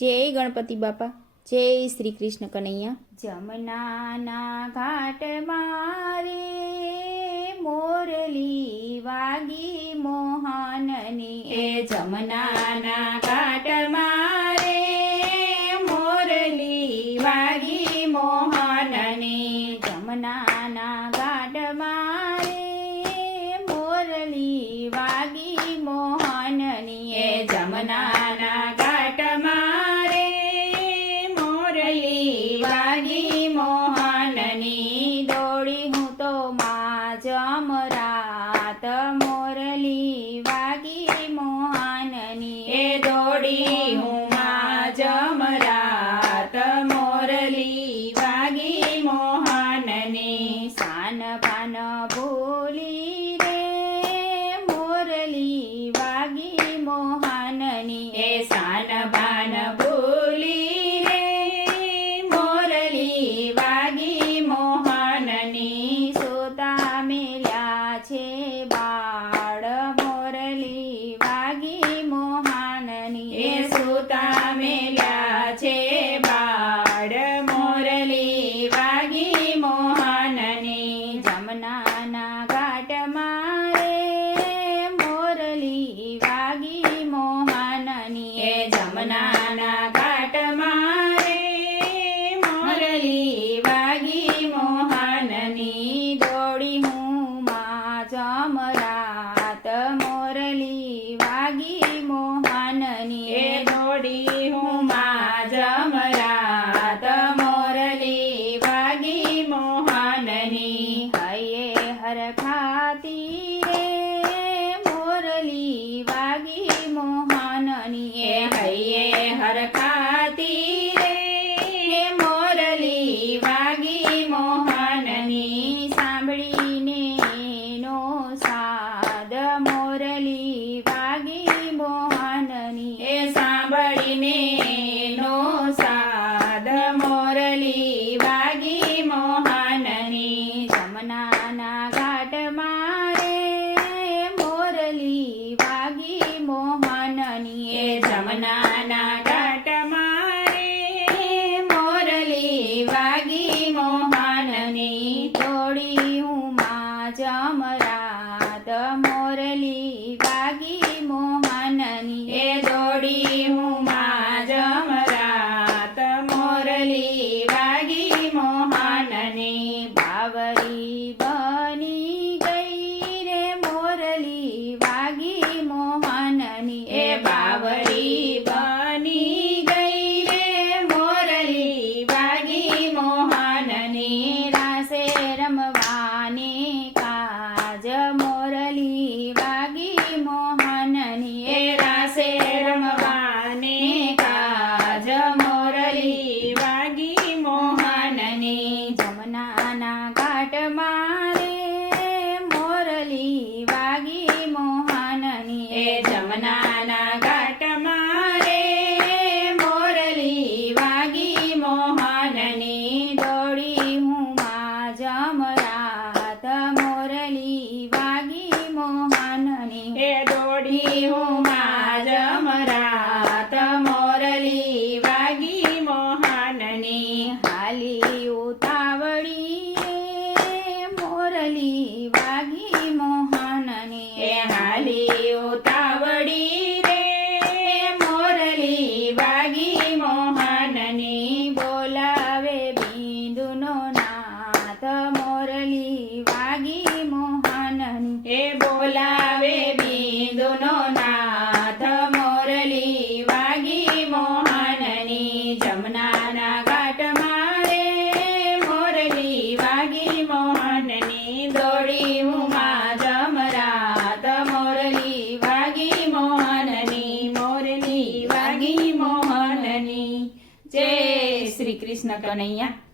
જય ગણપતિ બાપા, જય શ્રી કૃષ્ણ કનૈયા. જમનાના ઘાટ મારે મોરલી વાગી મોહનને. એ જમનાના ઘાટ મારે મોરલી વાગી મોહનને. જમનાના ઘાટ અમરાત મોરલી વાગી મોહાનની. એ દોડી હું જમરાત મોરલી વાગી મોહાનની. સાન પાન બોલી રે મોરલી વાગી મોહાનની. એ સાન પોતા છે બાળ મોરલી વાગી મોહનની જમનાના ઘાટ મારે મોરલી વાગી મોહનની જમનાના ઘાટ મારે મોરલી વાગી મોહનની દોડી હું માં જમરાત મોરલી લાગી મોહનની એ હૈયે હરકાતી રે મોરલી વાગી મોહનની સાંભળીને નો સાદ. મોરલી વાગી મોહનની એ સાંભળીને அவரீவா coming on. કૃષ્ણ કનૈયા